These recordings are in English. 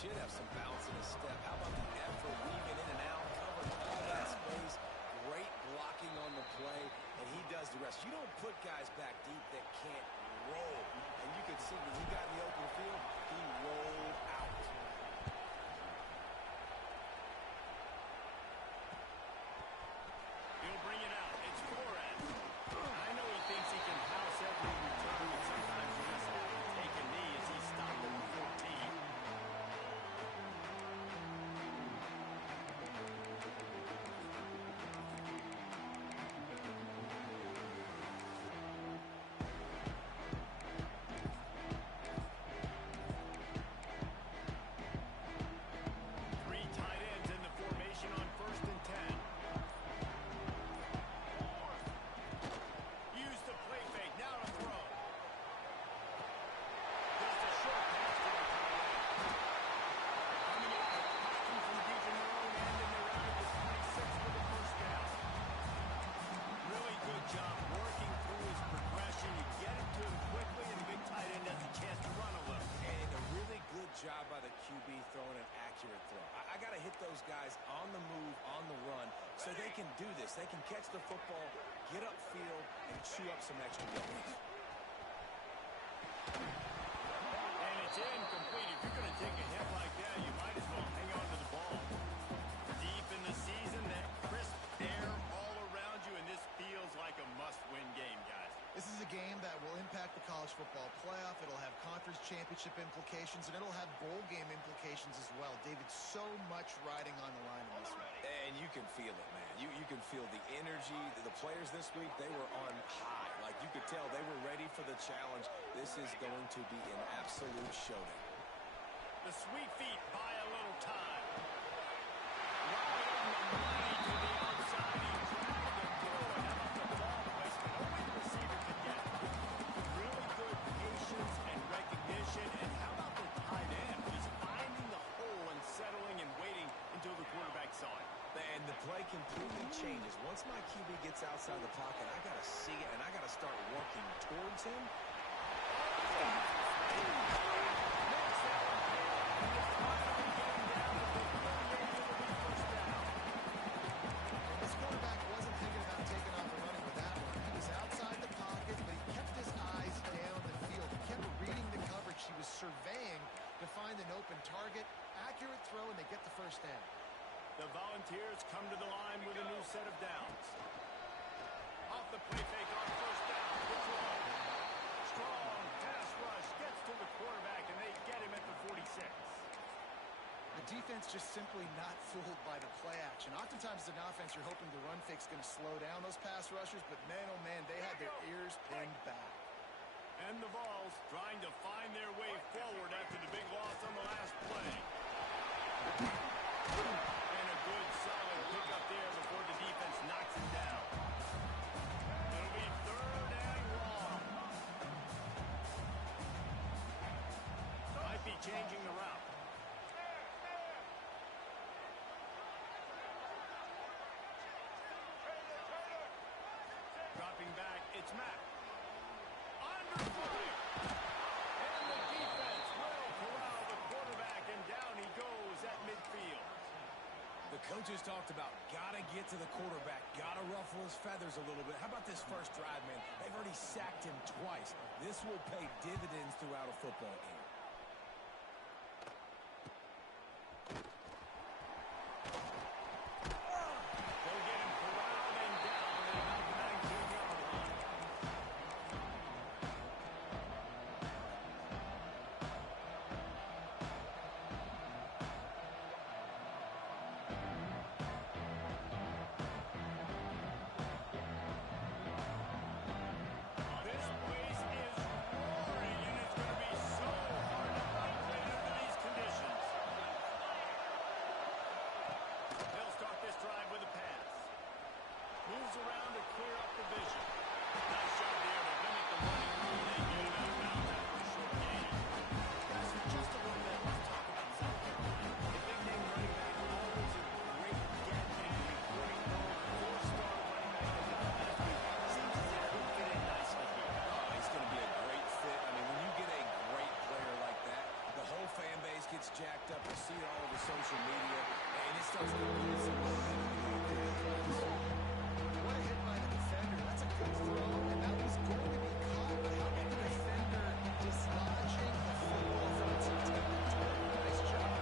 Should have some bounce in his step. How about the effort weaving in and out, covering all that space, great blocking on the play, and he does the rest. You don't put guys back deep that can't roll. And you can see when he got in the open field, he rolled out. He'll bring it out. It's Flores. I know he thinks he can house every return, but sometimes you just have to take a knee as he stopped at the 14. Job by the QB throwing an accurate throw. I got to hit those guys on the move, on the run, so they can do this. They can catch the football, get upfield, and chew up some extra yards. And it's incomplete. If you're going to take a hit like that, you might as well hang on to the ball. Deep in the season, that crisp air all around you, and this feels like a must-win game, guys. This is a game that will impact the college football playoff. It'll have conference championship implications, and it'll have bowl game implications as well. David, so much riding on the line in this one. And you can feel it, man. You can feel the energy. The players this week, they were on high. Like, you could tell they were ready for the challenge. This is going to be an absolute showdown. The sweet feet buy a little time. Right on the money to the outside. He dragged it through. And how about the ball placement? No way the receiver could get it. Really good patience and recognition. And how about the tight end? Just finding the hole and settling and waiting until the quarterback saw it. And the play completely changes. Once my QB gets outside the pocket, I got to see it, and I got to start working towards him. target, accurate throw, and they get the first down. The Volunteers come to the line with a new set of downs. Off the play fake on first down. The throw. Strong pass rush gets to the quarterback, and they get him at the 46. The defense just simply not fooled by the play action. Oftentimes as an offense, you're hoping the run fake's going to slow down those pass rushers, but man, oh man, they had their ears pinned back. And the Vols trying to find their way forward after the big loss on the last play. And a good, solid pickup there before the defense knocks him down. It'll be 3rd and long. Might be changing the route. Dropping back, it's Mack. Under fire. And the defense will corral the quarterback, and down he goes at midfield. The coaches talked about gotta get to the quarterback, gotta ruffle his feathers a little bit. How about this first drive, man? They've already sacked him twice. This will pay dividends throughout a football game. They'll get him corralled and down at about the 19-yard line. This place is roaring, and it's going to be so hard to operate under these conditions. They'll start this drive with a pass. Moves around to clear up the vision. Nice shot there to limit the running room. They get him out of bounds after a short gain. Guys, for just a little bit, let's talk about South Carolina. A big-name running back, always a great get and recruiting role. 4-star running back they got last week. Seems as if he'll fit in nicely here. Oh, he's going to be a great fit. I mean, when you get a great player like that, the whole fan base gets jacked up. You see it all over social media, and it starts to build some momentum. What a hit by the defender. That's a good throw, and that was going to be caught. But how about the defender dislodging the football from its intended target? Nice job.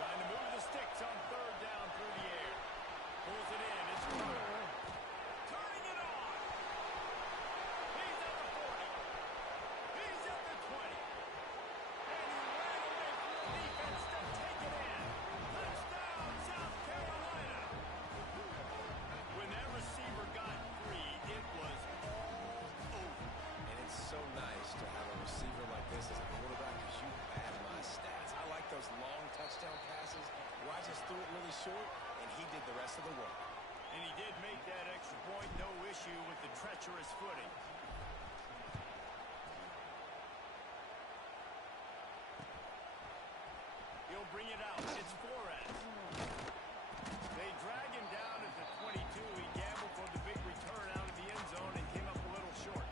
Trying to move the sticks on 3rd down through the air. Pulls it in. It's Turner. Turning it on. He's at the 40. He's at the 20. And he ran away from the defense to take it in. Touchdown, South Carolina. When that receiver got free, it was all over. And it's so nice to have a receiver like this as a quarterback because you have my stats. I like those long touchdown passes where I just threw it really short, and he did the rest of the work. And he did make that extra point, no issue with the treacherous footing. He'll bring it out. It's Flores. They drag him down at the 22. He gambled for the big return out of the end zone and came up a little short.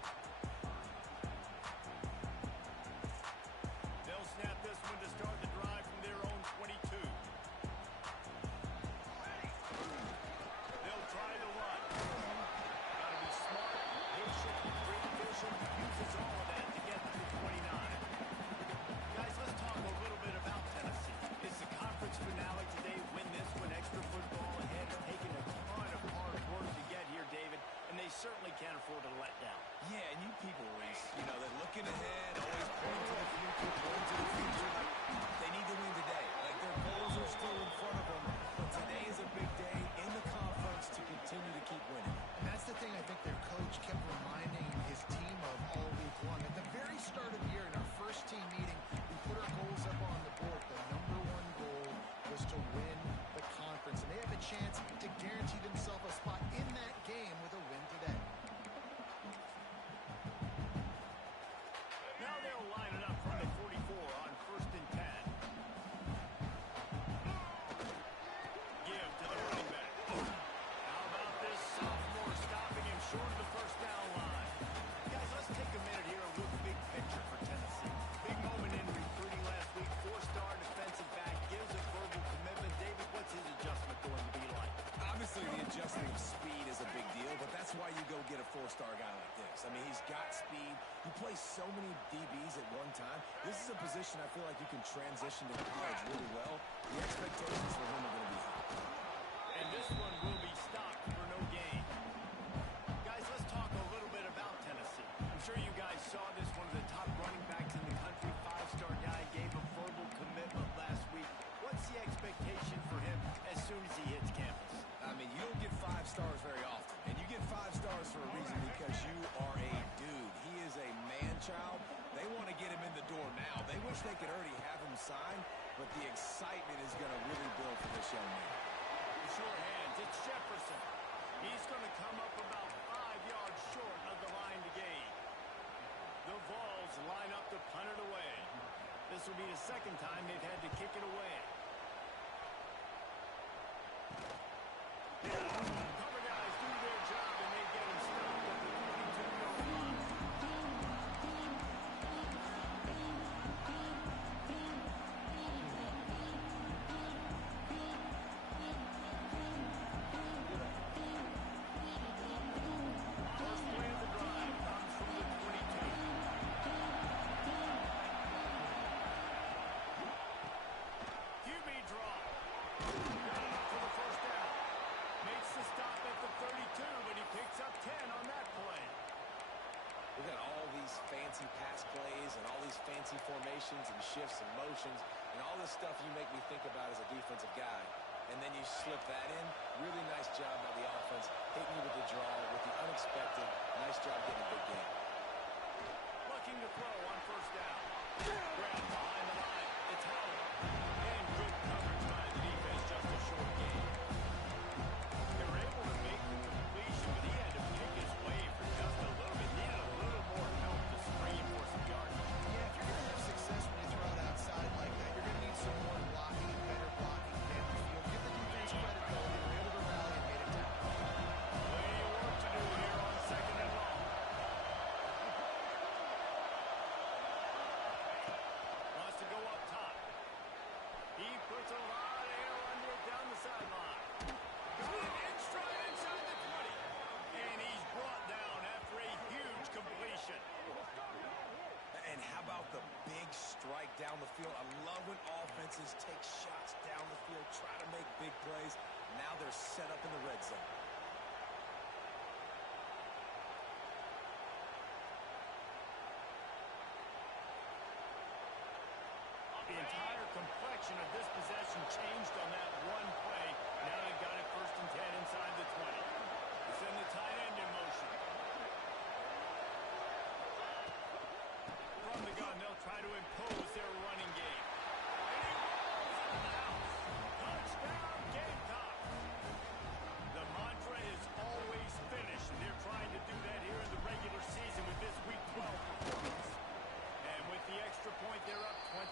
They'll snap this one to start the drive from their own 22. They'll try the run. Gotta be smart, patient, great vision, uses all of that to get to the 29. Guys, let's talk a little bit about Tennessee. It's the conference finale today. Win this one, extra football ahead. It's taken a ton of hard work to get here, David, and they certainly can't afford to let down. Yeah, and you people, Reese, you know, they're looking ahead, always pointing to the future, pointing to the future. Like, they need to win today. Like, their goals are still in front of them, but today is a big day in the conference to continue to keep winning. And that's the thing I think their coach kept reminding his team of all week long. At the very start of the year, in our first team meeting, we put our goals up on the board. The number one goal was to win the conference, and they have a chance to guarantee themselves a spot in that game with a win today. Now they'll line it up from the 44 on 1st and 10. Give to the running back. How about this sophomore stopping him short of the first down line? Guys, let's take a minute here and look big picture for Tennessee. Big moment in recruiting last week. 4-star defensive back gives a verbal commitment. David, what's his adjustment going to be like? Obviously, the adjustment of speed is a big deal, but that's why you go get a 4-star guy like this. I I mean, he's got speed. He plays so many DBs at one time. This is a position I feel like you can transition to college really well. The expectations for him are going to be high. And this one will be stopped for no gain. Guys, let's talk a little bit about Tennessee. I'm sure you guys saw this, one of the top running backs in the country, five-star guy, gave a verbal commitment last week. What's the expectation for him as soon as he hits campus? I mean, you don't get 5 stars very often. And you get 5 stars for a reason, because you are a dude. He is a man-child. They want to get him in the door now. They wish they could already have him signed, but the excitement is going to really build for this young man. Sure hands, it's Jefferson. He's going to come up about 5 yards short of the line to gain. The Vols line up to punt it away. This will be the second time they've had to kick it away. Cover guys do their job, and they get him stopped at the 22-yard line. First play of the drive comes from the 22. QB draw. Got enough for the first down. Makes the stop at the 32, but he picks up 10 on that play. We got all these fancy pass plays and all these fancy formations and shifts and motions and all this stuff you make me think about as a defensive guy. And then you slip that in. Really nice job by the offense, hitting you with the draw, with the unexpected. Nice job getting a big game. Looking to throw on first down. Grab behind the line. It's held. And good coverage by the defense, just a short gain. They were able to make the completion, but he had to pick his way for just a little bit. Needed a little more help to spring him for some yardage. Yeah, if you're going to have success when you throw it outside like that, you're going to need some more blocking, better blocking down the field. Give the defense credit, though. They were able to rally and made it tackle. Plenty of work to do here on second and long. Wants to go up top. He puts a lot of air under it down the sideline. Got it in stride inside the 20. And he's brought down after a huge completion. And how about the big strike down the field? I love when offenses take shots down the field, try to make big plays. Now they're set up in the red zone. The entire complexion of this possession changed on that one play. Now they've got it first and 10 inside the 20. They send the tight end in motion. From the gun, they'll try to impose their running game. And he rolls into the house. Touchdown, Gamecocks. The mantra is always finish, and they're trying to do that here in the regular season with this Week 12 performance. And with the extra point, they're up 21-0.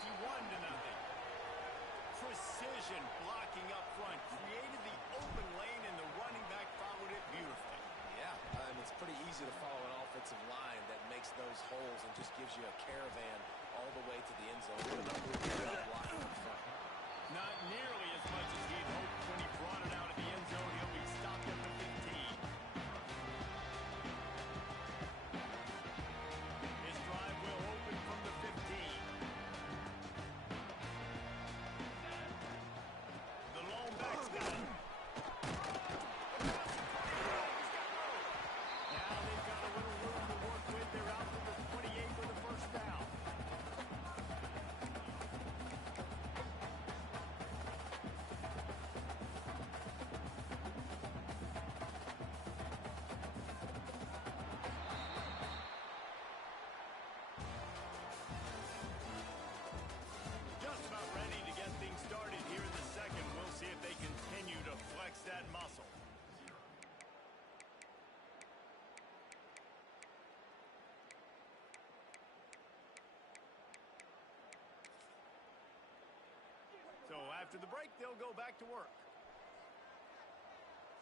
Precision blocking up front created the open lane, and the running back followed it beautifully. Yeah, it's pretty easy to follow an offensive line that makes those holes and just gives you a caravan all the way to the end zone. With an unbelievable blocking up front. Not nearly as much as he'd hoped when he brought it out of the end zone. He'll be stopped at the 15. His drive will open from the 15. The lone back's got it. Now they've got a little room to work with. They're out to the 28 for the first down. Just about ready to get things started here in the second. We'll see if they continue to flex that muscle. So after the break, they'll go back to work.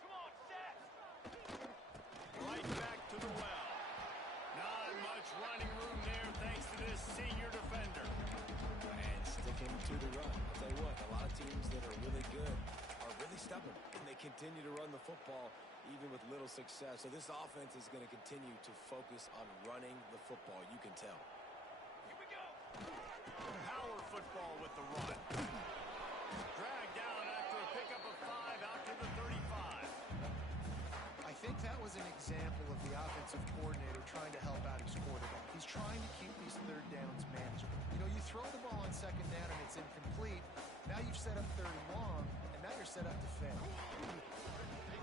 Come on, set! Right back to the well. Not much running room there thanks to this senior defender. And sticking to the run. I'll tell you what, a lot of teams that are really good are really stubborn, and they continue to run the football even with little success. So this offense is going to continue to focus on running the football. You can tell. Here we go. Power football with the run. Dragged down after a pickup of 5 out to the 35. I think that was an example of the offensive coordinator trying to help out his quarterback. He's trying to keep these third downs manageable. You know, you throw the ball on second down and it's incomplete. Now you've set up third and long, and now you're set up to fail.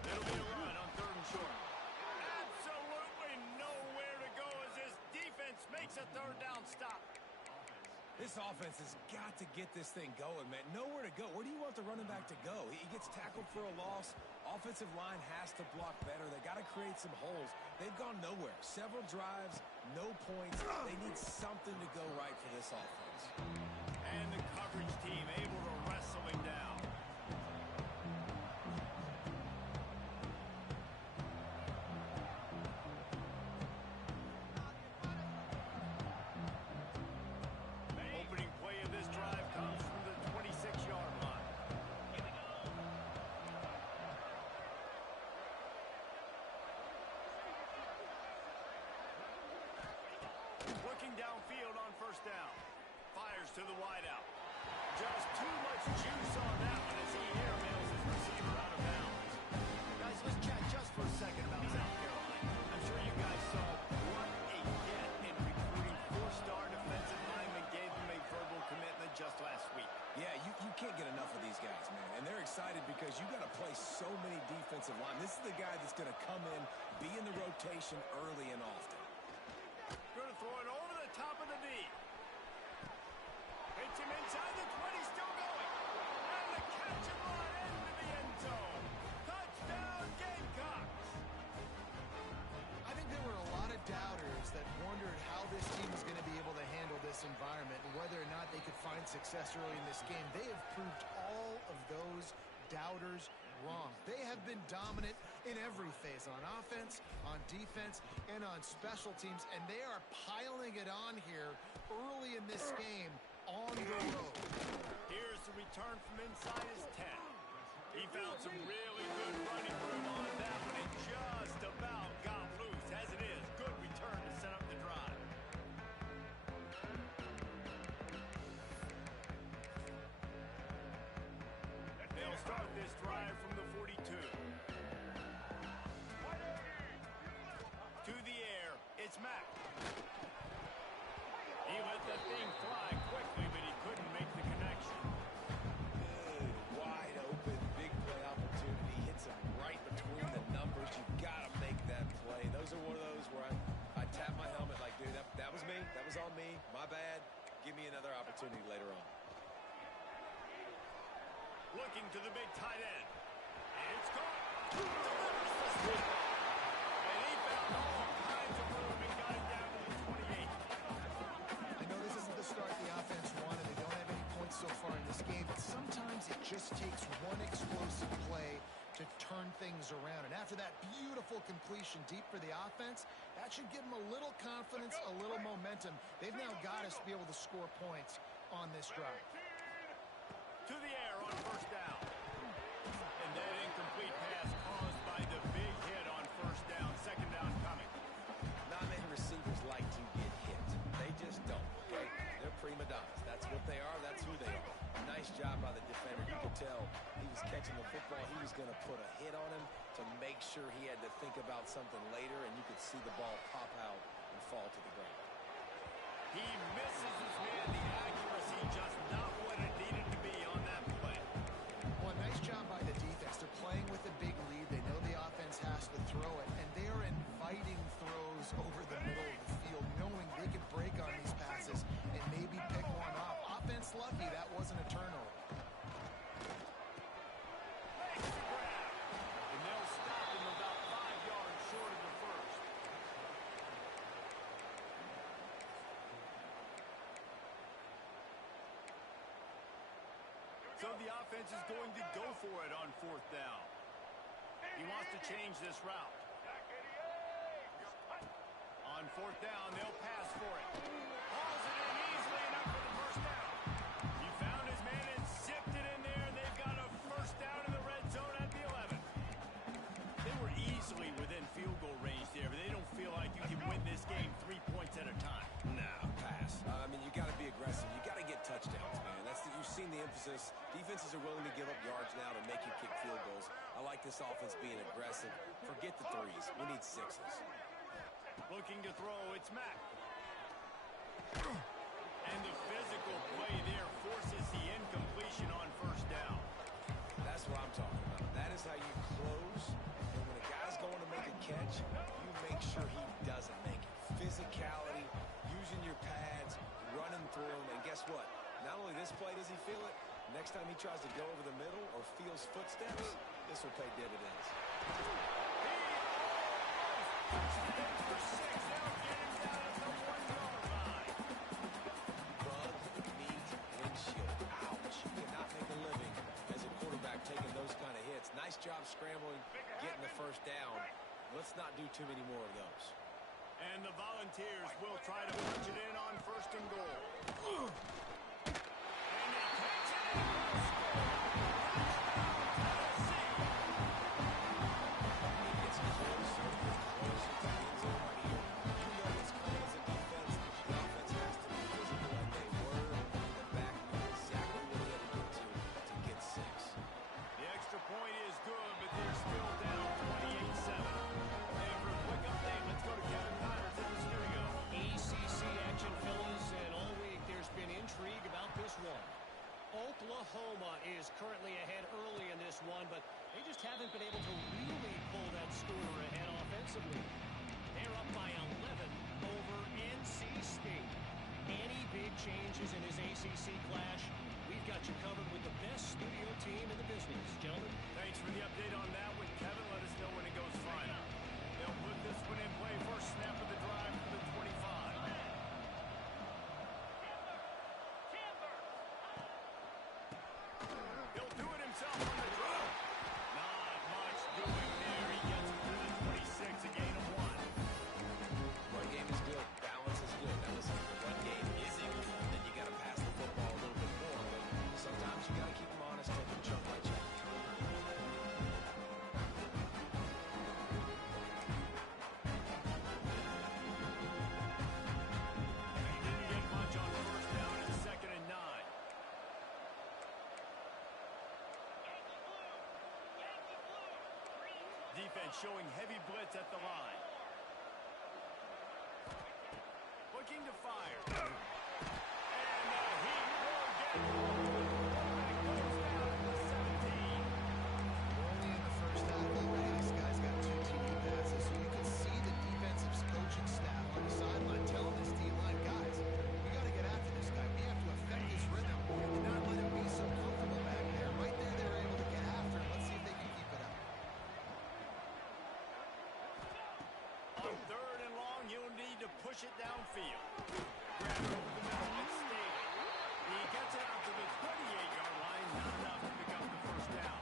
It'll be a run on 3rd and short. Absolutely nowhere to go as this defense makes a 3rd down stop. This offense has got to get this thing going, man. Nowhere to go. Where do you want the running back to go? He gets tackled for a loss. Offensive line has to block better. They got to create some holes. They've gone nowhere. Several drives, no points. They need something to go right for this offense. And the coverage team able to wrestle him down. Opening play of this drive comes from the 26-yard line. Here we go. Looking downfield on 1st down. Fires to the wideout. Just too much juice on that one as he airmails his receiver out of bounds. Guys, let's chat just for a second about South Carolina. I'm sure you guys saw what a get in recruiting. 4-star defensive lineman gave them a verbal commitment just last week. Yeah, you can't get enough of these guys, man. And they're excited because you got to play so many defensive line. This is the guy that's going to come in, be in the rotation early and often. Going to throw it over the top of the knee. Hits him inside the 20, still going. And the catch and run into the end zone. Touchdown, Gamecocks. I think there were a lot of doubters that wondered how this team is going to be able to handle this environment and whether or not they could find success early in this game. They have proved all of those doubters wrong. They have been dominant in every phase, on offense, on defense, and on special teams, and they are piling it on here early in this game on the road. Here's the return from inside his 10. He found some really good running room on that one and just about got loose. As it is, good return to set up the drive. They'll start this drive from the 42. To the air, it's Mack. He let the thing fly quickly, but he couldn't make the connection. Good, wide open, big play opportunity. Hits him right between the numbers. You've got to make that play. Those are one of those where I tap my helmet like, dude, that was me. That was on me. My bad. Give me another opportunity later on. Looking to the big tight end. It's caught. Delivers the stick. And he found all kinds of room and got it down to the 28. I know this isn't the start the offense wanted. They don't have any points so far in this game, but sometimes it just takes one explosive play to turn things around. And after that beautiful completion deep for the offense, that should give them a little confidence, a little momentum. They've now got us to be able to score points on this drive. To the air on 1st down. And that incomplete pass caused by the big hit on 1st down. 2nd down coming. Not many receivers like to get hit. They just don't, okay? They're prima donnas. That's what they are. That's who they are. Nice job by the defender. You could tell he was catching the football. He was going to put a hit on him to make sure he had to think about something later, and you could see the ball pop out and fall to the ground. He misses his man. The accuracy just not what it needed to be on that play. Well, nice job by the defense. They're playing with a big lead. They know the offense has to throw it, and they are inviting throws over the middle of the field, knowing they can break on these passes and maybe pick one off. Offense lucky that wasn't a turnover. Makes the grab. And they'll stop him about 5 yards short of the first. So the offense is going to go for it on 4th down. He wants to change this route. On 4th down, they'll pass for it. Hauls it in easily enough for the 1st down. He found his man and zipped it in there, and they've got a 1st down in the red zone at the 11. They were easy emphasis. Defenses are willing to give up yards now to make you kick field goals. I like this offense being aggressive. Forget the threes. We need sixes. Looking to throw, it's Mack. And the physical play there forces the incompletion on first down. That's what I'm talking about. That is how you close. And when a guy's going to make a catch, you make sure he doesn't make it. Physicality, using your pads, running through him. And guess what? Not only this play does he feel it, next time he tries to go over the middle or feels footsteps, this will pay dividends. For 6, they'll get him down at the 1-yard line. Bug, meat, windshield. Ouch. You cannot make a living as a quarterback taking those kind of hits. Nice job scrambling, getting the first down. Let's not do too many more of those. And the Volunteers will try to punch it in on first and goal. And he takes it in for a score. Touchdown, Tennessee. It gets closer and closer to the end zone right here. You know it's coming as a defense. The offense has to be physical, and they were. The back knew exactly what he had to get 6. The extra point is good, but they're still down 28-7. And for a quick update, let's go to Kevin Connors in the studio. ACC action, fellas, and all week there's been intrigue about this one. Oklahoma is currently ahead early in this one, but they just haven't been able to really pull that schooner ahead offensively. They're up by 11 over NC State. Any big changes in his ACC clash, we've got you covered with the best studio team in the business. Gentlemen, Thanks for the update on that one, Kevin. Let us know when it goes final. They'll put this one in play. First snap of the drive for the 25. He'll do it himself on the drop. Not much doing there. He gets it to the 26, a gain of 1. Run game is good. Balance is good. Now listen, if the run game isn't good, then you got to pass the football a little bit more. But sometimes you got to keep them honest, take them chunk by chunk. He didn't get much on first down. It's 2nd and 9. Defense showing heavy blitz at the line. Looking to fire. And he will get it. Quarterback goes down at the 17. We're only in the first half already. This guy's got 2 TD passes, so you can see the defensive coaching staff on the sideline telling this D-line, guys, we got to get after this guy. We have to affect his rhythm and not let him be so comfortable back there. Right there, they were able to get after him. Let's see if they can keep it up. On 3rd and long, he'll need to push it downfield. Grab it over the middle. It's Staley. He gets it out to the 38-yard line. Not enough to pick up the first down.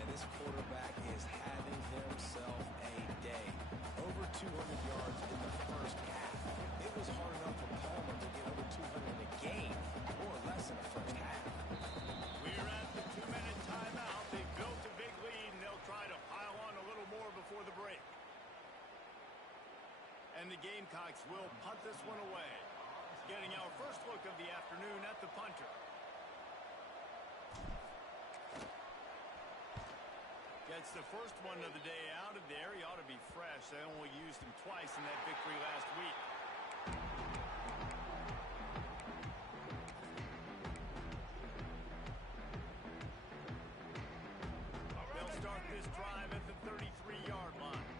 And this quarterback is having himself a day. Over 200 yards in the first half. It was hard enough for Palmer to get over 200 in a game, more or less in the first half. We're at the 2-minute timeout. They've built a big lead, and they'll try to pile on a little more before the break. And the Gamecocks will punt this one away. Getting our first look of the afternoon at the punter. Gets the first one of the day out of there. He ought to be fresh. They only used him twice in that victory last week. They'll start this drive at the 33-yard line.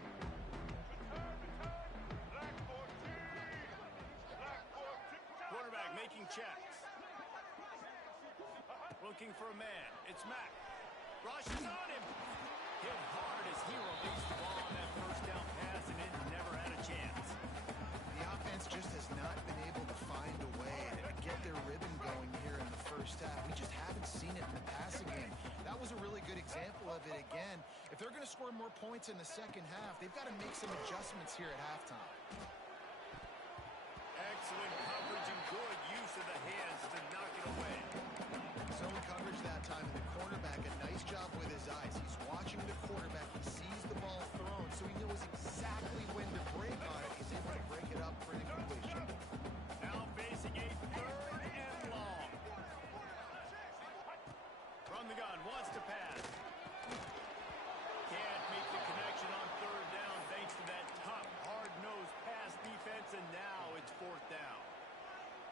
Quarterback making checks. Looking for a man. It's Mack. Rushes on him. Hit hard as he released the ball on that first down pass, and it never had a chance. The offense just has not been able to find a way to get their rhythm going here in the first half. We just haven't seen it in the passing game. That was a really good example of it again. If they're going to score more points in the second half, they've got to make some adjustments here at halftime. Excellent coverage and good use of the hands to knock it away. Zone coverage that time, and the cornerback, a nice job with his eyes. He's watching the quarterback. He sees the ball thrown, so he knows exactly when to break on it. He's able to break it up for an incompletion. Now facing a 3rd and long. the gun, wants to pass. Can't make the connection on third down thanks to that tough, hard-nosed pass defense, and now it's fourth down.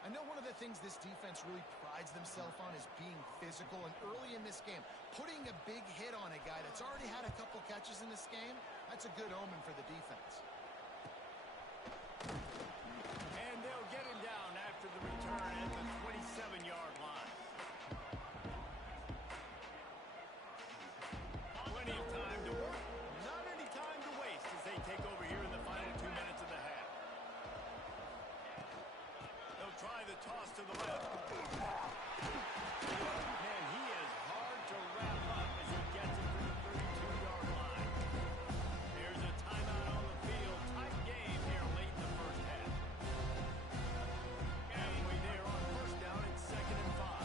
I know one of the things this defense really prides themselves on is being physical, and early in this game, putting a big hit on a guy that's already had a couple catches in this game, that's a good omen for the defense. And they'll get him down after the return at the 27-yard line. Plenty of time to work, not any time to waste as they take over here in the final 2 minutes of the half. They'll try the toss to the left. Man, he is hard to wrap up as he gets it to the 32-yard line. There's a timeout on the field. Tight game here late in the first half. Halfway there on first down, it's 2nd and 5.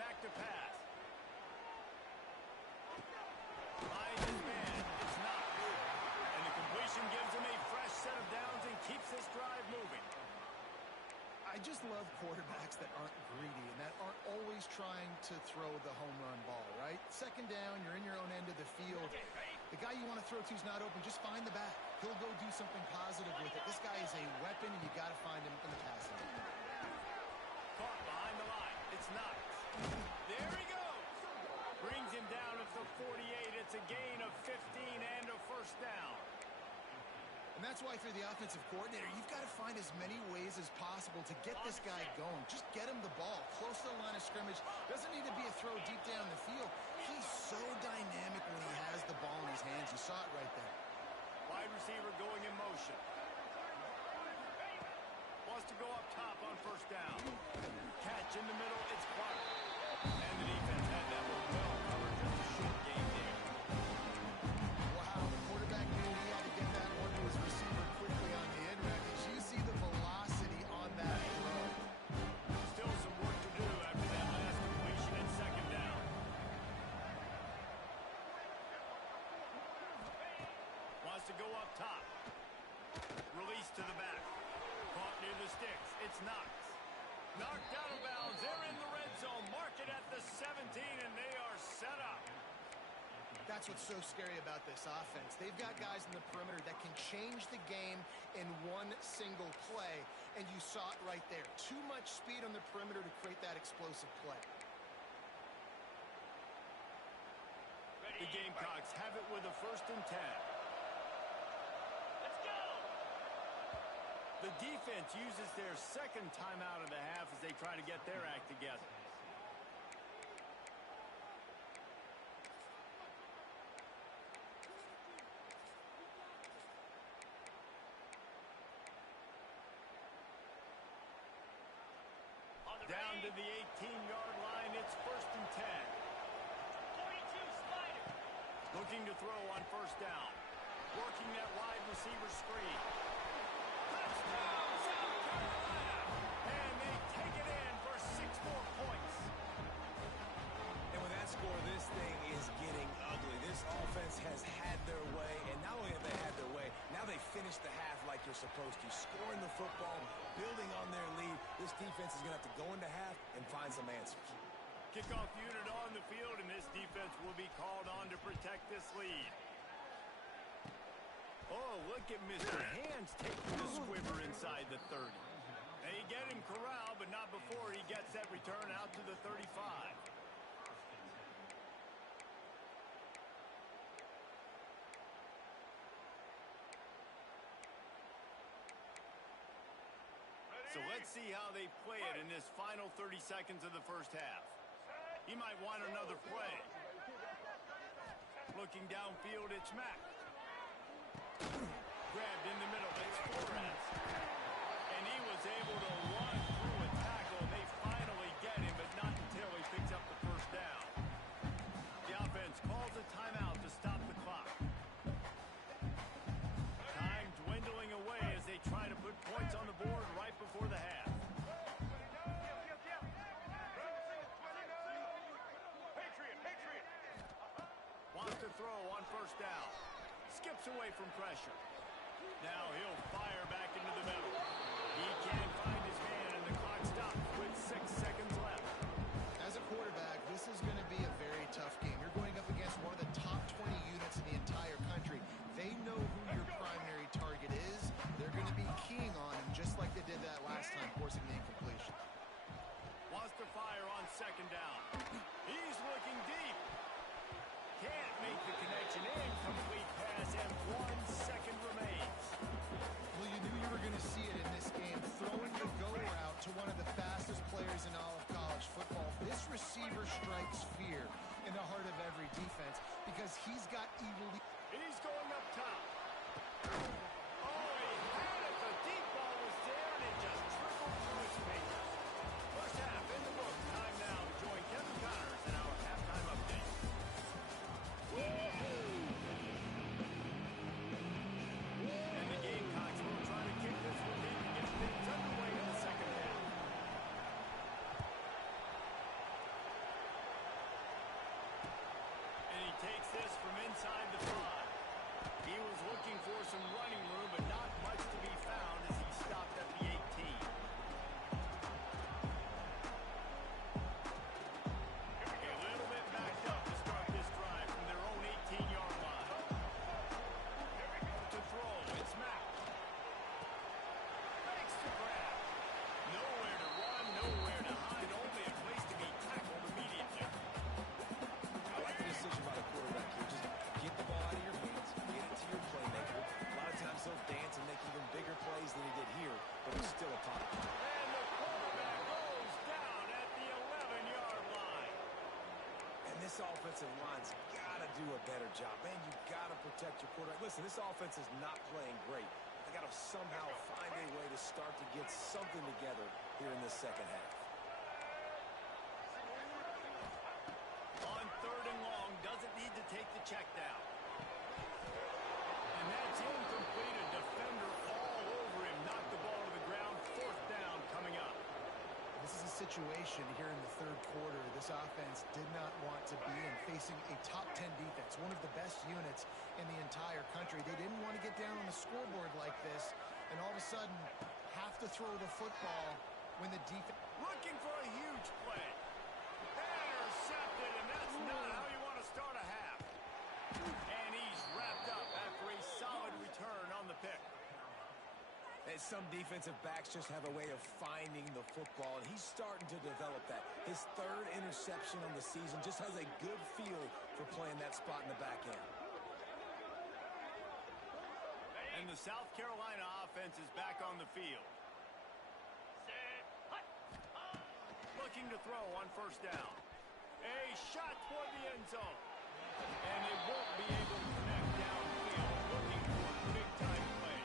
Back to pass. Finds his man. It's not. And the completion gives him a fresh set of downs and keeps this drive moving. I just love quarterbacks that aren't greedy and that aren't always trying to throw the home run ball, right? Second down, you're in your own end of the field. The guy you want to throw to is not open. Just find the back. He'll go do something positive with it. This guy is a weapon, and you got to find him in the passing game. Caught behind the line. It's not. There he goes. Brings him down at the 48. It's a gain of 15 and a first down. And that's why, for the offensive coordinator, you've got to find as many ways as possible to get this guy going. Just get him the ball close to the line of scrimmage. Doesn't need to be a throw deep down the field. He's so dynamic when he has the ball in his hands. You saw it right there. Wide receiver going in motion. Wants to go up top on first down. Catch in the middle. It's Clark. And the defense had that one well covered. Just a short game there. Wow, the quarterback knew he had to get that one to his receiver quickly on the end route. Did you see the velocity on that throw? Still some work to do after that last completion and second down. Wants to go up top. Release to the back. Caught near the sticks. It's Knox. Knocked out of bounds. They're in the red zone. Mark it at the 17, and they are set up. That's what's so scary about this offense. They've got guys in the perimeter that can change the game in one single play, and you saw it right there. Too much speed on the perimeter to create that explosive play. The Gamecocks have it with a 1st and 10. The defense uses their second timeout of the half as they try to get their act together. Down to the 18-yard line, it's 1st and 10. 42 Spider. Looking to throw on first down. Working that wide receiver screen. Touchdown, South Carolina! And they take it in for 6 more points. And with that score, this thing is getting ugly. This offense has had their way, and not only have they had their way, now they finish the half like you're supposed to. Scoring the football, building on their lead. This defense is going to have to go into half and find some answers. Kickoff unit on the field, and this defense will be called on to protect this lead. Oh, look at Mr. Hands taking the squiver inside the 30. They get him corralled, but not before he gets that return out to the 35. So let's see how they play it in this final 30 seconds of the first half. He might want another play. Looking downfield, it's Mack. Grabbed in the middle, it's Flores. And he was able to run through a tackle, and they finally get him, but not until he picks up the first down. The offense calls a timeout to stop the clock. Time dwindling away as they try to put points on the board right before the half. Wants to throw on first down. Skips away from pressure. Now he'll fire back into the middle. He can't find his man, and the clock stops with 6 seconds left. As a quarterback, this is going to be a very tough game. You're going up against one of the top 20 units in the entire country. They know who your primary target is. They're going to be keying on him, just like they did that last time, forcing the incompletion. Wants to fire on second down. He's looking deep. Can't make the connection. Incomplete pass, and 1 second remains. Well, you knew you were going to see it in this game. Throwing the go route to one of the fastest players in all of college football. This receiver strikes fear in the heart of every defense because he's got evil. He's going up top. Oh, he had it. The deep ball was there, and it just trickled through his fingers. First half in the book. Time now to join Kevin Connors in our halftime update. And the Gamecocks will try to kick this one in to get things underway in the second half. And he takes this from inside the 5. He was looking for some running room, but not much to be found as he stopped at the 18. A little bit backed up to start this drive from their own 18-yard line. To throw, it's Mack. Makes the grab. Nowhere to run, nowhere to hide, only a place to be tackled immediately. I like the decision by the quarterback here. Just get the ball out of your hands, get it to your playmaker. A lot of times he'll dance and make even bigger plays than he did here, but it's still a pop. And the quarterback goes down at the 11-yard line. And this offensive line's got to do a better job. Man, you got to protect your quarterback. Listen, this offense is not playing great. They got to somehow find a way to start to get something together here in this second half. On third and long, doesn't need to take the check down. And that's incomplete. A defender all over him. Knocked the ball to the ground. Fourth down coming up. This is a situation here in the third quarter this offense did not want to be in, facing a top 10 defense, one of the best units in the entire country. They didn't want to get down on the scoreboard like this and all of a sudden have to throw the football when the defense... Looking for a huge play. Intercepted, and that's not how you want to start a half. And he's wrapped up after a solid return on the pick. And some defensive backs just have a way of finding the football, and he's starting to develop that. His third interception on the season just has a good feel for playing that spot in the back end. And the South Carolina offense is back on the field. Looking to throw on first down. A shot toward the end zone. And they won't be able to connect downfield. Looking for a big-time play.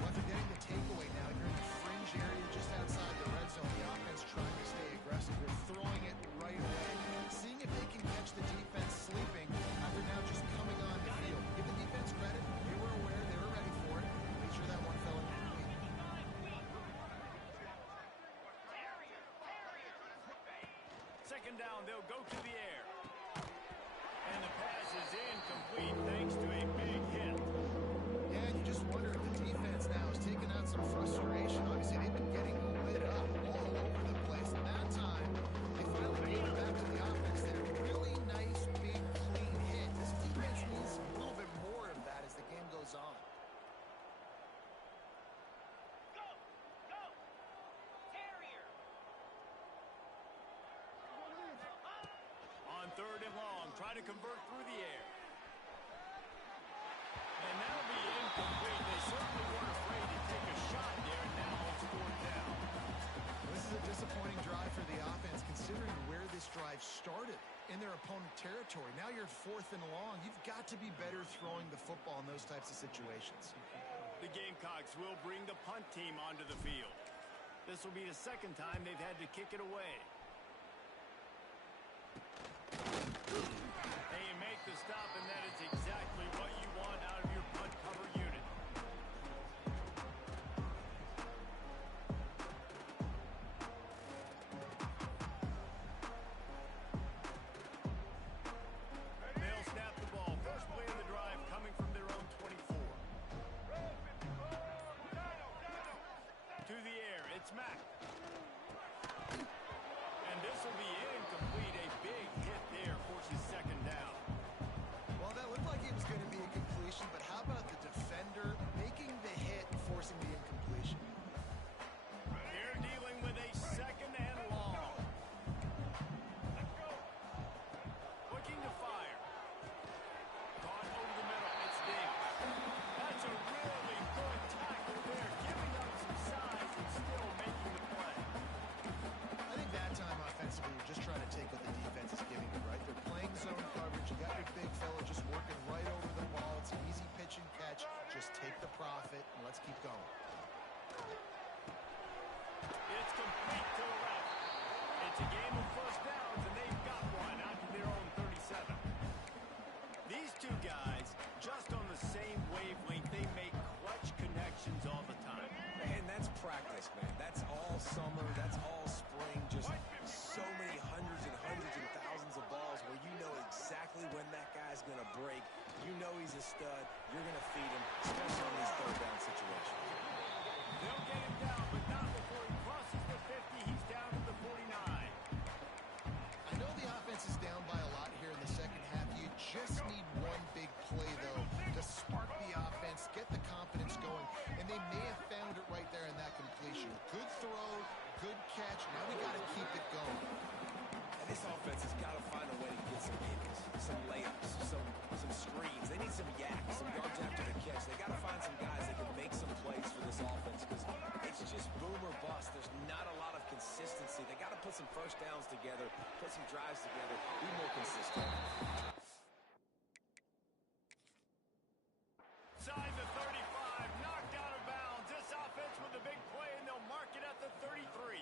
Well, after getting the takeaway now, you're in the fringe area just outside the red zone. The offense trying to stay aggressive. They're throwing it right away. Seeing if they can catch the defense sleeping after now just coming on the field. Give the defense credit. They were aware. They were ready for it. Make sure that one fell incomplete. Second down, they'll go to the air. And the pass is incomplete thanks to a big hit. Yeah, and you just wonder if the defense now is taking out some frustration. Obviously, they've been getting lit up all over the place. And that time, they finally gave it back to the offense. That really nice, big, clean hit. This defense needs a little bit more of that as the game goes on. On third and long, try to convert through the air. And that'll be incomplete. They certainly weren't afraid to take a shot there, and now it's fourth down. This is a disappointing drive for the offense, considering where this drive started in their opponent territory. Now you're at fourth and long. You've got to be better throwing the football in those types of situations. The Gamecocks will bring the punt team onto the field. This will be the second time they've had to kick it away. They make the stop, and that is exactly what you want out of your punt cover unit. They'll snap the ball. First play of the drive coming from their own 24. going to break. You know he's a stud. You're going to feed him, especially in these third down situations. They'll get him down, but not before he crosses the 50. He's down to the 49. I know the offense is down by a lot here in the second half. You just need one big play, though, to spark the offense, get the confidence going, and they may have found it right there in that completion. Good throw, good catch. Now we got to keep it going. And this offense has got to find a way to get some hits, some layups, some screens. They need some yaks, some yards after the catch. They got to find some guys that can make some plays for this offense because it's just boom or bust. There's not a lot of consistency. They got to put some first downs together, put some drives together, be more consistent. Inside the 35, knocked out of bounds. This offense with a big play, and they'll mark it at the 33.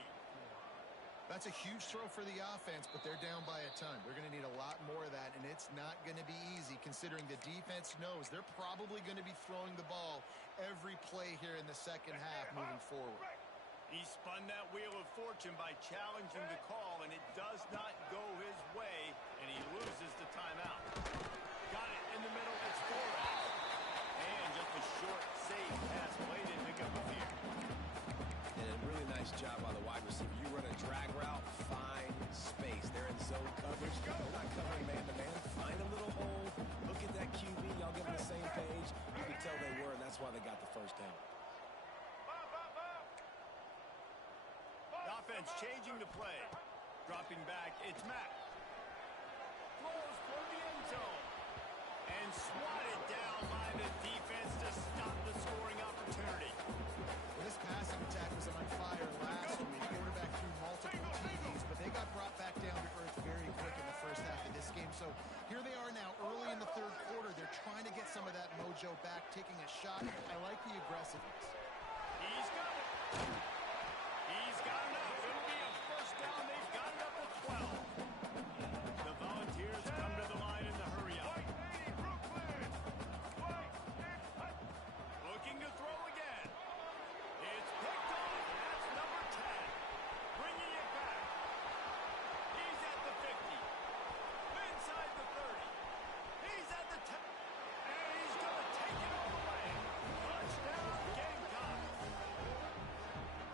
That's a huge throw for the offense, but they're down by a ton. They're going to need a lot more of that, and it's not going to be easy considering the defense knows they're probably going to be throwing the ball every play here in the second half moving forward. He spun that wheel of fortune by challenging the call, and it does not go his way, and he loses the timeout. Got it in the middle. It's 4 out. And just a short, safe pass play to pick up a few. And a really nice job by the wide receiver. You run a drag route, find space. They're in zone coverage. They're not covering man-to-man. Find a little hole. Look at that QB. Y'all get on the same page. You can tell they were, and that's why they got the first down. Offense changing the play. Dropping back, it's Mack. Throws for the end zone. And swatted down by the defense to stop the scoring opportunity. Well, this passing attack was on fire last week. Quarterback threw multiple TDs, but they got brought back down to earth very quick in the first half of this game. So here they are now, early in the third quarter. They're trying to get some of that mojo back, taking a shot. I like the aggressiveness. He's got it. He's got enough. It'll be a first down. They've got it up to 12. The Volunteers come to the line in the hurry-up. Looking to throw again. It's picked off. That's number 10. Bringing it back. He's at the 50. Inside the 30. He's at the 10. And he's going to take it all the way. Touchdown, Gamecocks.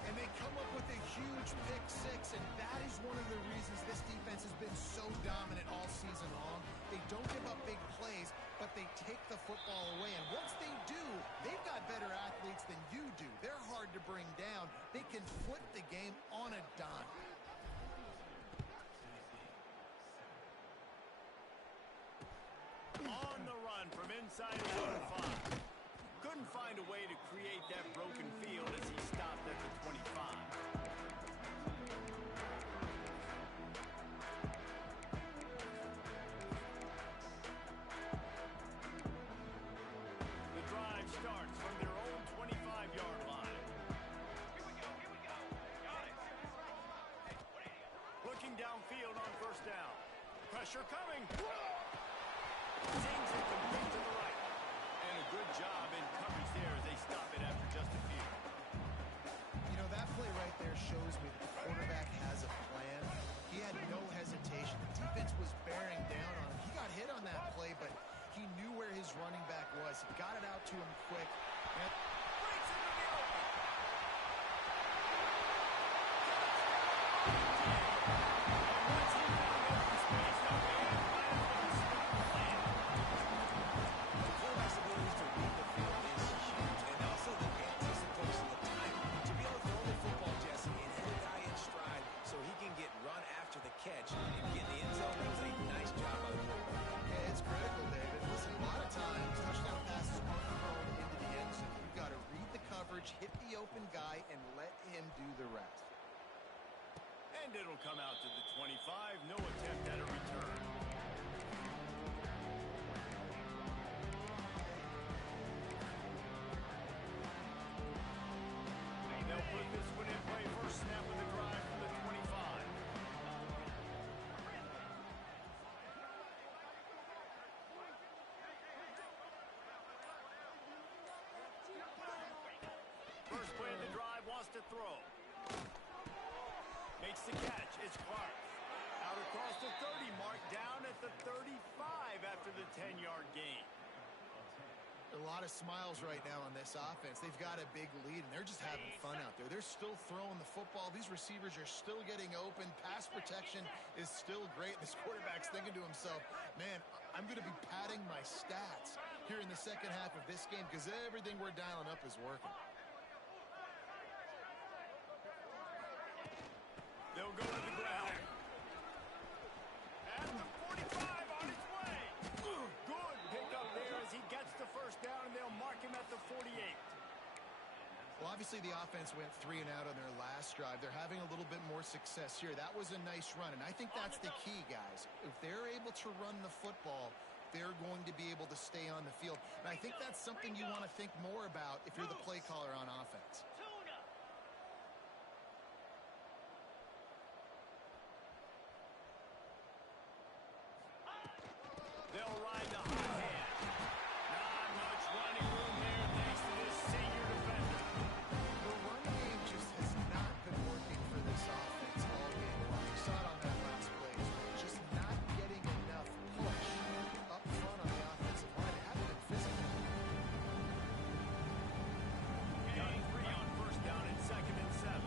And they come up with a huge pick six, and that is one of the reasons this defense has been so dominant all season long. They don't give up big plays, but they take the football away. And once they do, they've got better athletes than you do. They're hard to bring down. They can flip the game on a dime. On the run from inside zone 5. Couldn't find a way to create that broken field as he stopped at the 25. The drive starts from their own 25-yard line. Here we go. Got it. Looking downfield on first down. Pressure coming. Zings it complete to the right. And a good job in coverage there as they stop it after just a few. You know, that play right there shows me that the quarterback has a plan. He had no hesitation. The defense was bearing down on him. He got hit on that play, but he knew where his running back was. He got it out to him quick. And Breaks into the open. Once he found open space, the man plans for the stop plan. The quarterback's ability to read the field is huge, and also the anticipation, the time to be able to throw the football, Jesse, and hit a guy in stride so he can get run after the catch and get in the end zone. That was a nice job by the quarterback. yeah, it's critical, David. Listen, a lot of times touchdown passes aren't thrown into the end zone. You've got to read the coverage, hit the open guy, and let him do the rest. And it'll come out to the 25. No attempt at a return. They'll put this one in play. First snap of the drive from the 25. First play of the drive, wants to throw. Makes the catch. It's Clark. Out Out across the 30 mark, down at the 35 after the 10-yard gain. A lot of smiles right now on this offense. They've got a big lead, and they're just having fun out there. They're still throwing the football. These receivers are still getting open. Pass protection is still great. This quarterback's thinking to himself, man, I'm going to be padding my stats here in the second half of this game because everything we're dialing up is working. They'll go to the ground. At the 45 on his way. Good pickup there as he gets the first down, and they'll mark him at the 48. Well, obviously the offense went 3 and out on their last drive. They're having a little bit more success here. That was a nice run, and I think that's the key, guys. If they're able to run the football, they're going to be able to stay on the field. And I think that's something you want to think more about if you're the play caller on offense. They'll ride the hot hand. Not much running room there thanks to this senior defender. The run game just has not been working for this offense all game long. You saw it on that last play as well. Just not getting enough push up front on the offensive line. They haven't been physical. Got 3 on first down and 2nd and 7.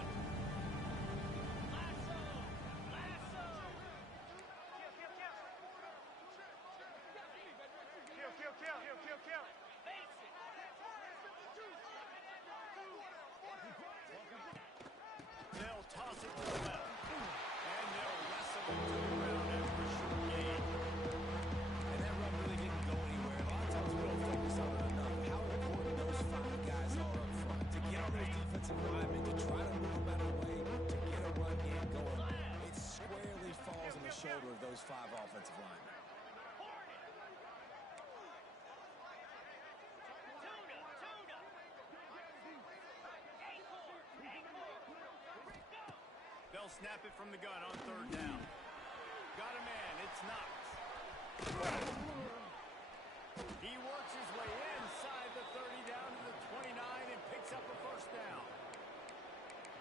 They'll toss it to the left. And they'll wrestle it to the ground after a short gain. And that run really didn't go anywhere. A lot of times we don't focus on it enough. How important those 5 guys are up front. To get on those defensive linemen, to try to move them out of the way, to get a run game going. It squarely falls on the shoulder of those 5 offensive linemen. They'll snap it from the gun on 3rd down. Got a man, it's Knox. He works his way inside the 30 down to the 29 and picks up a first down.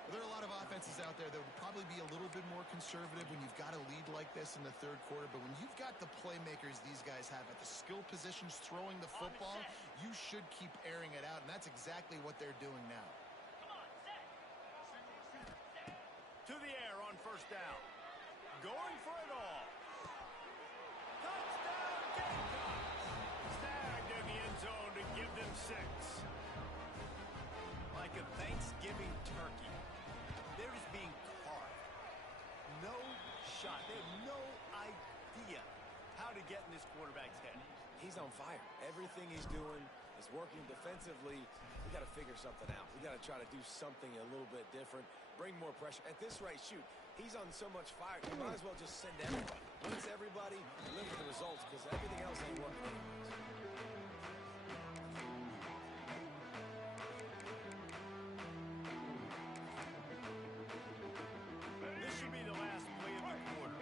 Well, there are a lot of offenses out there that would probably be a little bit more conservative when you've got a lead like this in the 3rd quarter, but when you've got the playmakers these guys have at the skill positions throwing the football, you should keep airing it out, and that's exactly what they're doing now. To the air on first down. Going for it all. Touchdown, Gamecocks! Snagged in the end zone to give them 6. Like a Thanksgiving turkey. They're just being carved. No shot. They have no idea how to get in this quarterback's head. He's on fire. Everything he's doing is working defensively. We got to figure something out. We got to try to do something a little bit different. Bring more pressure. At this rate, shoot, he's on so much fire, you might as well just send everybody. Blitz everybody, live with the results, because everything else ain't working. This should be the last play of the quarter.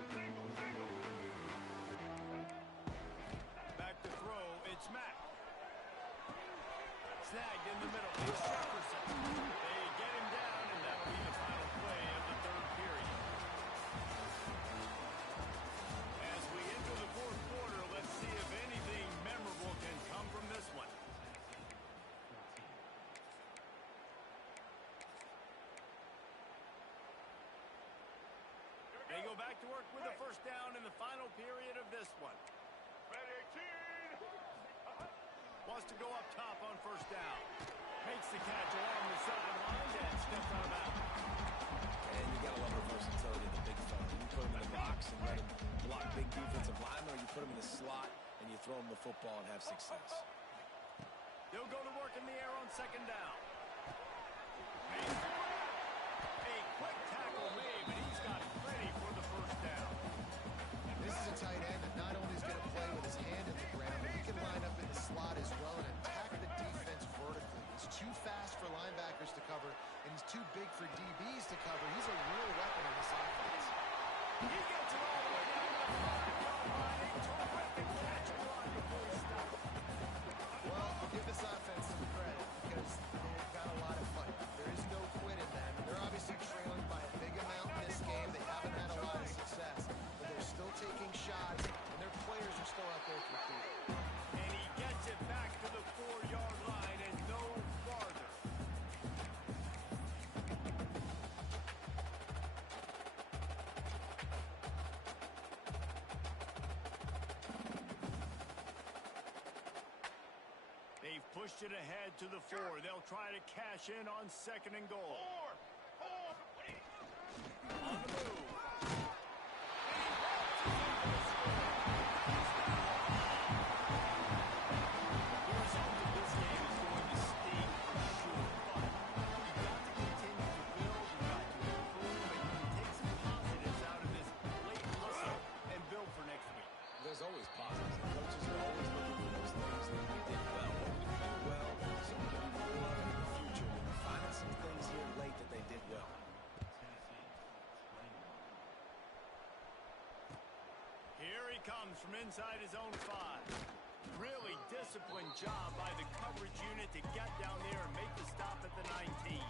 Back to throw, it's Mack. Snagged in the middle. It's Jefferson. They get him down, and that'll be the final play of the 3rd period. As we enter the 4th quarter, let's see if anything memorable can come from this one. They go back to work with a first down in the final period of this one. Wants to go up top on first down. Makes the catch along the sideline and steps out of bounds. And you got to love the versatility of the big fella. You put him in the box and let him block big defensive linemen, or you put him in the slot and you throw him the football and have success. They'll go to work in the air on 2nd down. A quick tackle made, but he's got ready for the first down. This is a tight end that not only is going to play with his hand in the ground, but he can line up in the slot as well and attack the defense vertically. He's too fast for linebackers to cover, and he's too big for DBs to cover. He's a real weapon in this offense. He gets it all the way down to the 5-yard line. A terrific catch block before he stops. Well, I'll give this offense some credit because they've got a lot of fight. There is no quit in them. They're obviously trailing by a big amount in this game. They haven't had a lot of success, but they're They've pushed it ahead to the 4. They'll try to cash in on 2nd and goal. On the move. The result of this game is going to sting for sure, but you've got to continue to build, you've got to improve, and you can take some positives out of this late whistle and build for next week. There's always positives. The coaches are always looking for those things that we did well. What we did well, so we can do more of it in the future. We're finding some things here late that they did well. Here he comes from inside his own 5. Really disciplined job by the coverage unit to get down there and make the stop at the 19.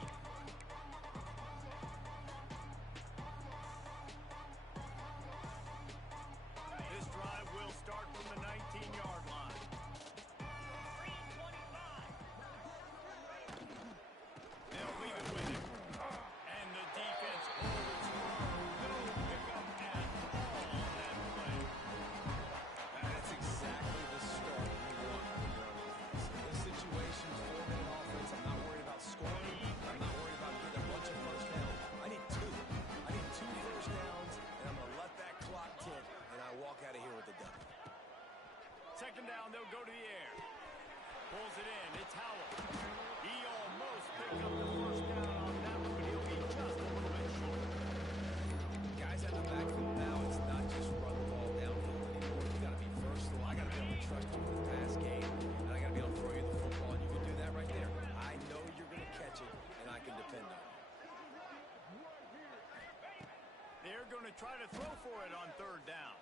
This drive will start from the 19-yard line. They'll leave it with him. And the defense holds strong. No pickup at all on that play. That's exactly the start we want from your offense. In this situation, 4-minute offense, I'm not worried about scoring. I'm not worried about getting a bunch of first downs. I need 2. I need 2 first downs, and I'm going to let that clock tick, and I walk out of here with the W. 2nd down, they'll go to the air. Pulls it in. It's Howell. He almost picked up the first down on that one, but he'll be just a little bit short. Guys at the backfield now, it's not just run the ball downhill anymore. You got to be versatile. I got to be able to trust you in the pass game, and I got to be able to throw you the football, and you can do that right there. I know you're going to catch it, and I can depend on you. They're going to try to throw for it on 3rd down.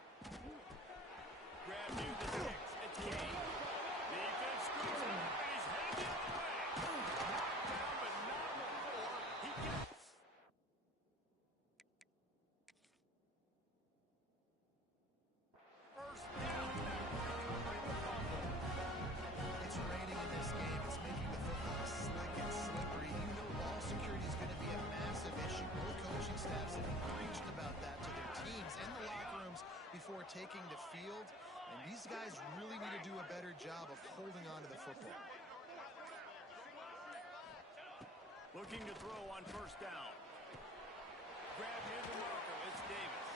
Grab near the 6. It's King. Defense screws it up, and he's headed the other way. Knocked down, but not before he gets... First down after recovering the fumble. It's raining in this game. It's making the football slick and slippery. You know ball security is going to be a massive issue. Both coaching staffs have preached about that to their teams in the locker rooms before taking the field. And these guys really need to do a better job of holding on to the football. Looking to throw on 1st down. Grab near the marker. It's Davis.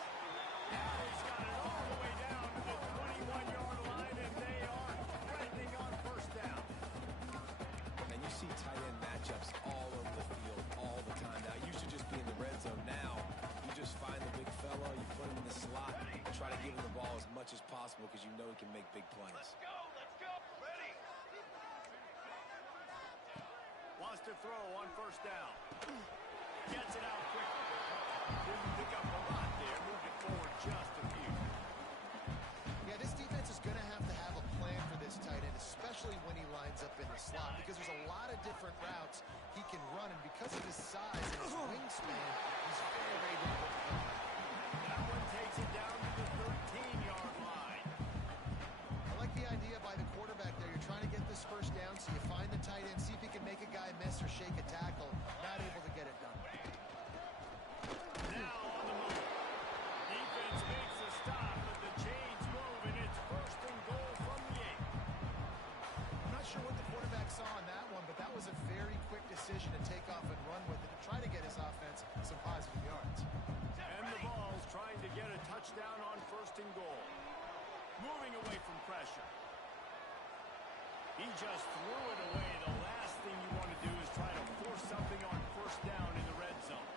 Now he's got it all the way down to the 21-yard line, and they are threatening on 1st down. And you see tight end matchups all over the field all the time. Now, it used to just be in the red zone. Now, you just find the big fella, you put him in the slot, and try to give him the ball as much as possible because you know he can make big plays. Let's go. Ready. Wants to throw on 1st down. Gets it out quickly. Didn't pick up a lot there. Moved it forward just a few. Yeah, this defense is going to have a plan for this tight end, especially when he lines up in the slot, because there's a lot of different routes he can run, and because of his size and his wingspan, he's very able to put it. That one takes it down to the 13-yard line. I like the idea by the quarterback there. You're trying to get this first down, so you find the tight end, see if he can make a guy miss or shake a tackle. Not able to get it done. Now on the move. Defense makes a stop, but the chains move, and it's 1st and goal from the 8. I'm not sure what the quarterback saw on that one, but that was a very quick decision to take off and run with it to try to get his offense some positive yards. And the Vols trying to get a touchdown on 1st and goal. Moving away from pressure. He just threw it away. The last thing you want to do is try to force something on 1st down in the red zone.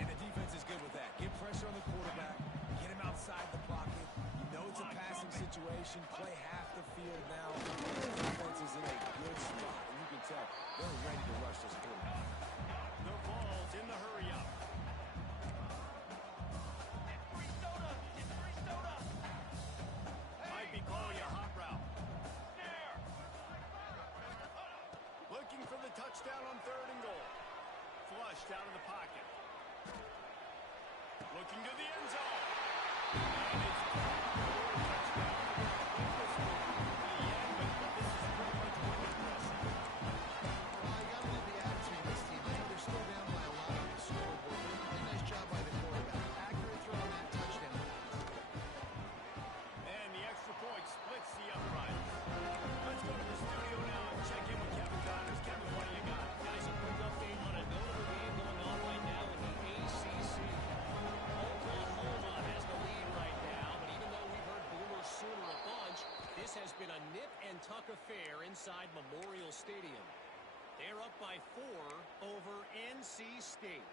And the defense is good with that. Get pressure on the quarterback, get him outside the pocket. You know it's a passing situation. Play half the field now. The defense is in a good spot, and you can tell they're ready to rush this quarterback. The Vols in the hurry-up. Might be calling a hot route. Looking for the touchdown on 3rd and goal. Flushed out of the pocket. Looking to the end zone. And it's caught for a touchdown. This will be the end, but this is pretty much what they're pressing. Well, you got to love the attitude of this team. I know they're still down by a lot on the scoreboard. Really nice job by the quarterback. Accurate throw on that touchdown. And the extra point splits the upright. Let's go to the studio now and tuck affair inside Memorial Stadium. They're up by 4 over NC State.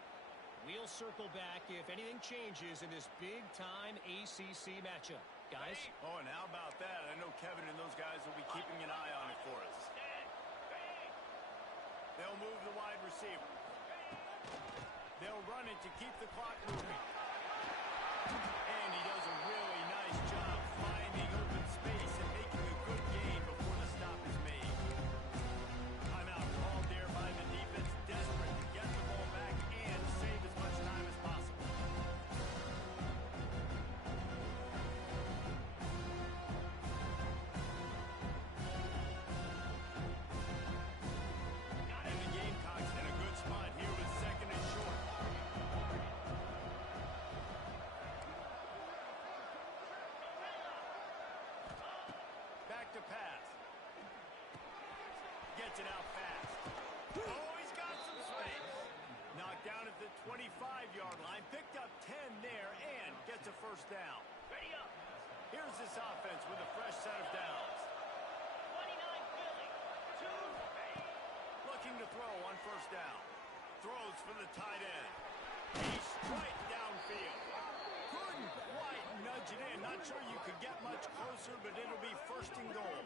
We'll circle back if anything changes in this big-time ACC matchup. Guys? Oh, and how about that? I know Kevin and those guys will be keeping an eye on it for us. They'll move the wide receiver. They'll run it to keep the clock moving. And he does a really nice job finding open space and making a good gain before the stop is made. Timeout called there by the defense, desperate to get the ball back and save as much time as possible. And the Gamecocks in a good spot here with second and short. Back to pass. Gets it out fast. Oh, he's got some space. Knocked down at the 25-yard line. Picked up 10 there and gets a first down. Ready up. Here's this offense with a fresh set of downs. 29 Philly. 2. Looking to throw on first down. Throws for the tight end. He's straight downfield. Couldn't quite nudge it in. Not sure you could get much closer, but it'll be first and goal.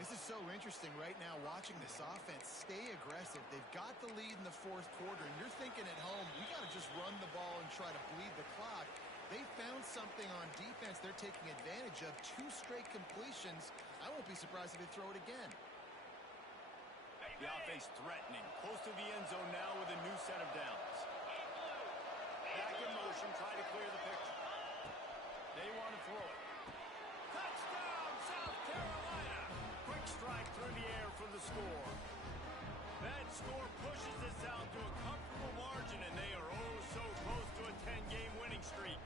This is so interesting right now watching this offense stay aggressive. They've got the lead in the fourth quarter, and you're thinking at home, we got to just run the ball and try to bleed the clock. They found something on defense they're taking advantage of. 2 straight completions. I won't be surprised if they throw it again. The offense threatening. Close to the end zone now with a new set of downs. Back in motion, try to clear the picture. They want to throw it. Touchdown, South Carolina! Quick strike through the air for the score. That score pushes this out to a comfortable margin, and they are oh so close to a 10-game winning streak.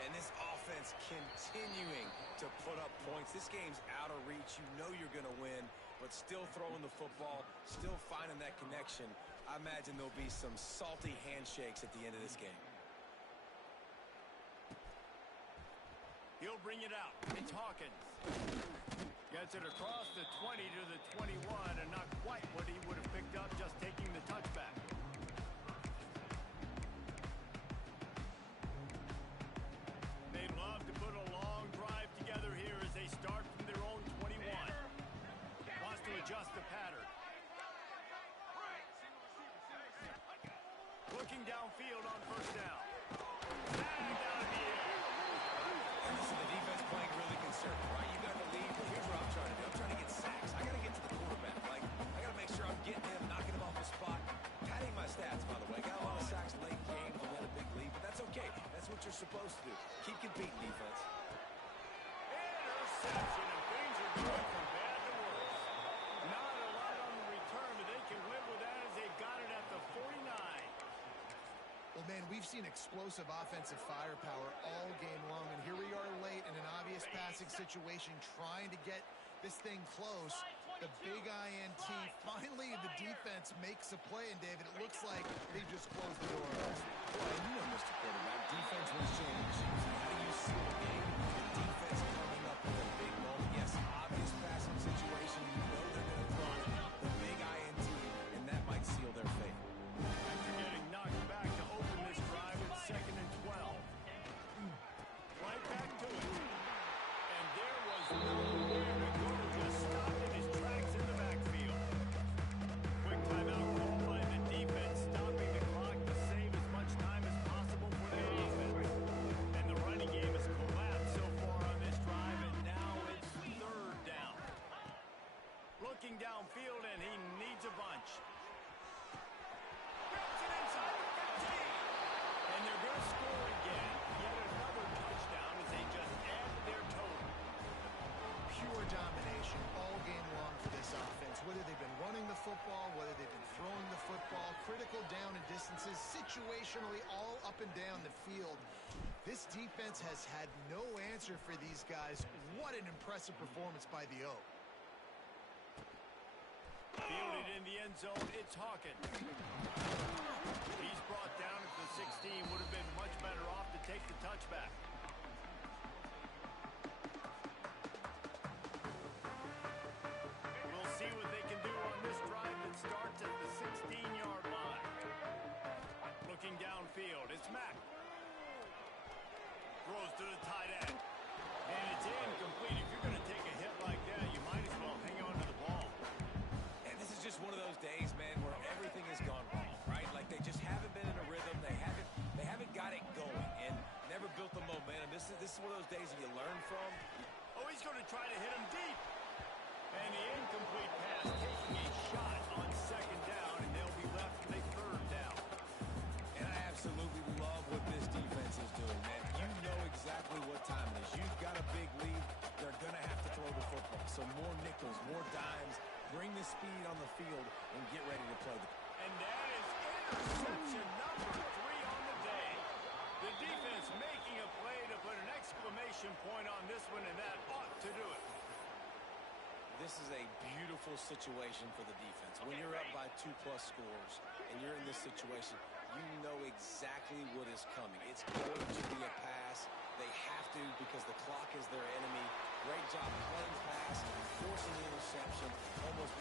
And this offense continuing to put up points. This game's out of reach. You know you're going to win, but still throwing the football, still finding that connection. I imagine there'll be some salty handshakes at the end of this game. He'll bring it out. It's Hawkins. Gets it across the 20 to the 21, and not quite what he would have picked up just taking the touchback. They'd love to put a long drive together here as they start from their own 21. Wants to adjust the pattern. Looking downfield on first down. Bagged out of the air. And this is the defense playing really conservative, right? You got the lead, but here's what I'm trying to do. I'm trying to get sacks. I got to get to the quarterback. Like, I got to make sure I'm getting him, knocking him off the spot. Padding my stats, by the way. Got a lot of sacks late game. I had a big lead, but that's okay. That's what you're supposed to do. Keep competing, defense. Interception, and things are going from bad to worse. Not a lot on the return, but they can live with that as they've got it at the 49. Well, man, we've seen explosive offensive firepower all game long, and here we are late in an obvious passing situation trying to get this thing close. The big INT, finally the defense makes a play, and David, it looks like they just closed the door. Well, you know, Mr. Quarterback, defense wins championships. How do you seal a game? The defense coming up with a big moment. Yes, obvious passing situation. You know they're going to throw the big INT, and that might seal their fate. After getting knocked back to open this drive with second and 12. Right back to it. And there was nowhere to go. Just stopped in his tracks in the backfield. Quick timeout called by the defense, stopping the clock to save as much time as possible for the offense. And the running game has collapsed so far on this drive, and now it's third down. Looking downfield, and he needs a bunch. Gets it inside the 15. And they're going to score again. Yet another touchdown as they just add to their total. Pure domination all game long for this offense. Whether they've been running the football, whether they've been throwing the football, critical down and distances, situationally all up and down the field. This defense has had no answer for these guys. What an impressive performance by the Oak. Fielded in the end zone, it's Hawkins. He's brought down at the 16. Would have been much better off to take the touchback. what this defense is doing, man. You know exactly what time it is. You've got a big lead. They're going to have to throw the football. So more nickels, more dimes. Bring the speed on the field and get ready to play. And that is interception number 3 on the day. The defense making a play to put an exclamation point on this one, and that ought to do it. This is a beautiful situation for the defense. When you're up by 2+ scores and you're in this situation, you know exactly what is coming. It's going to be a pass. They have to because the clock is their enemy. Great job playing pass, forcing the interception, almost